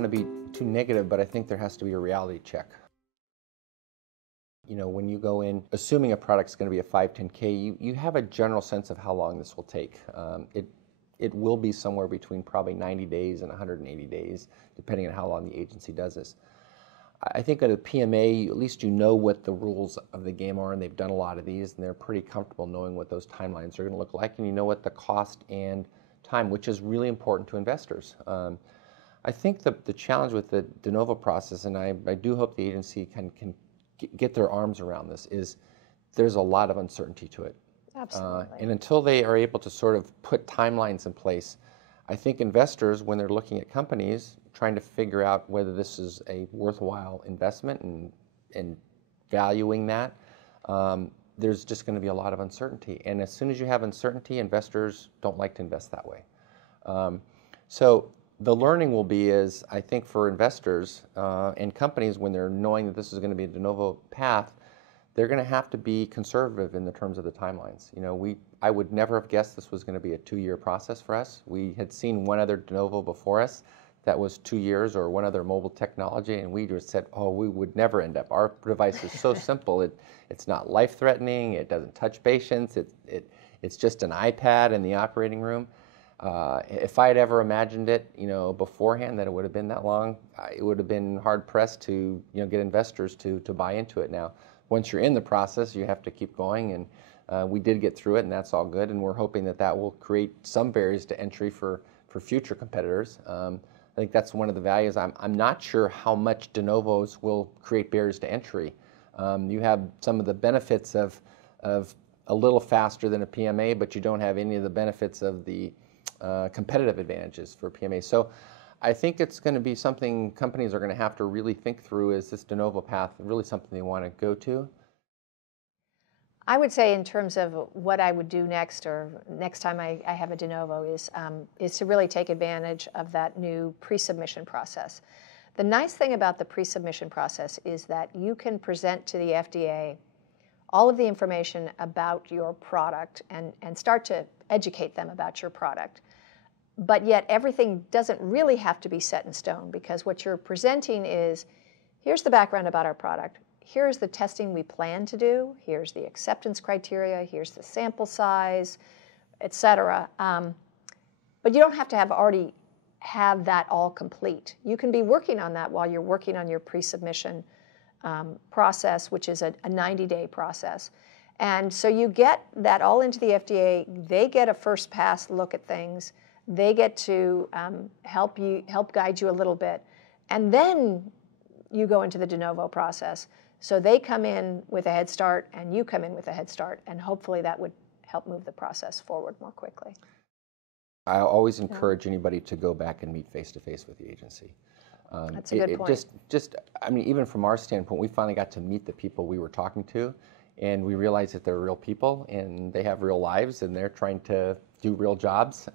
want to be too negative, but I think there has to be a reality check. You know, when you go in, assuming a product's going to be a 510K, you have a general sense of how long this will take. It will be somewhere between probably 90 days and 180 days, depending on how long the agency does this. I think at a PMA, at least you know what the rules of the game are, and they've done a lot of these, and they're pretty comfortable knowing what those timelines are going to look like, and you know what the cost and time, which is really important to investors. I think the challenge with the de novo process, and I do hope the agency can get their arms around this, is there's a lot of uncertainty to it. Absolutely. And until they are able to sort of put timelines in place, I think investors, when they're looking at companies, trying to figure out whether this is a worthwhile investment and valuing that, there's just going to be a lot of uncertainty. And as soon as you have uncertainty, investors don't like to invest that way. So the learning will be is, I think for investors and companies, when they're knowing that this is going to be a de novo path, they're going to have to be conservative in the terms of the timelines. You know, I would never have guessed this was going to be a 2-year process for us. We had seen one other de novo before us that was 2 years, or one other mobile technology, and we just said, oh, we would never end up. Our device is so simple. It's not life-threatening. It doesn't touch patients. It's just an iPad in the operating room. If I had ever imagined it, you know, beforehand that it would have been that long, it would have been hard-pressed to, you know, get investors to buy into it. Now, once you're in the process, you have to keep going, and we did get through it, and that's all good, and we're hoping that that will create some barriers to entry for future competitors. I think that's one of the values. I'm not sure how much de novos will create barriers to entry. You have some of the benefits of a little faster than a PMA, but you don't have any of the benefits of the competitive advantages for PMA. So I think it's going to be something companies are going to have to really think through. Is this de novo path really something they want to go to? I would say in terms of what I would do next, or next time I have a de novo, is to really take advantage of that new pre-submission process. The nice thing about the pre-submission process is that you can present to the FDA all of the information about your product and start to educate them about your product. But yet everything doesn't really have to be set in stone, because what you're presenting is, here's the background about our product, here's the testing we plan to do, here's the acceptance criteria, here's the sample size, et cetera. But you don't have to already have that all complete. You can be working on that while you're working on your pre-submission process, which is a 90-day process. And so you get that all into the FDA, they get a first pass look at things, they get to help guide you a little bit, and then you go into the de novo process. So they come in with a head start, and you come in with a head start, and hopefully that would help move the process forward more quickly. I always encourage anybody to go back and meet face-to-face with the agency. That's a good point. I mean, even from our standpoint, we finally got to meet the people we were talking to, and we realized that they're real people, and they have real lives, and they're trying to do real jobs.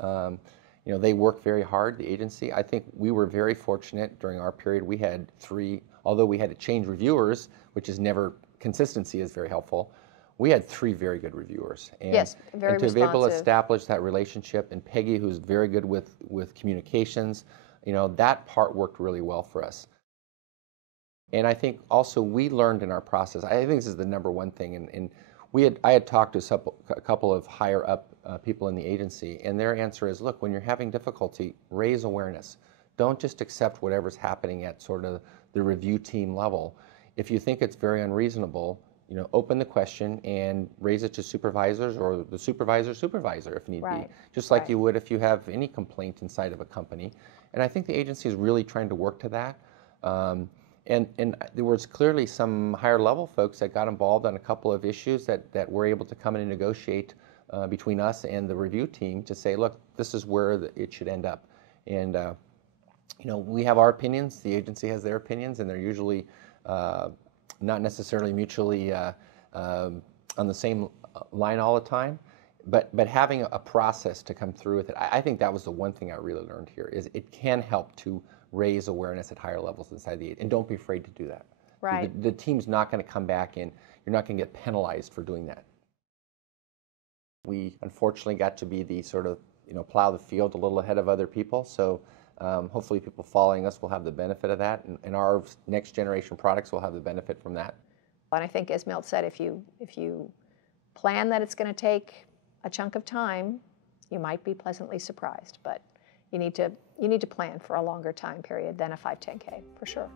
You know, they work very hard, the agency. I think we were very fortunate during our period. We had 3, although we had to change reviewers, which is never, consistency is very helpful. We had 3 very good reviewers. And, yes, very and to responsive. be able to establish that relationship, and Peggy, who's very good with communications, you know, that part worked really well for us. And I think also we learned in our process, I think this is the number one thing, and I had talked to a couple of higher up people in the agency, and their answer is, look, when you're having difficulty, raise awareness. Don't just accept whatever's happening at sort of the review team level. If you think it's very unreasonable, you know, open the question and raise it to supervisors, or the supervisor's supervisor if need be, just like you would if you have any complaint inside of a company. And I think the agency is really trying to work to that. And there was clearly some higher level folks that got involved on a couple of issues that were able to come in and negotiate between us and the review team to say, look, this is where it should end up. And you know, we have our opinions, the agency has their opinions, and they're usually not necessarily mutually on the same line all the time. But having a process to come through with it, I think that was the one thing I really learned here, is it can help to raise awareness at higher levels inside the agency, and don't be afraid to do that. Right. The team's not going to come back in, you're not going to get penalized for doing that. We unfortunately got to be the sort of, you know, plow the field a little ahead of other people, so Hopefully people following us will have the benefit of that, and our next generation products will have the benefit from that. And I think, as Milt said, if you plan that it's going to take a chunk of time, you might be pleasantly surprised. But you need to plan for a longer time period than a 510K, for sure.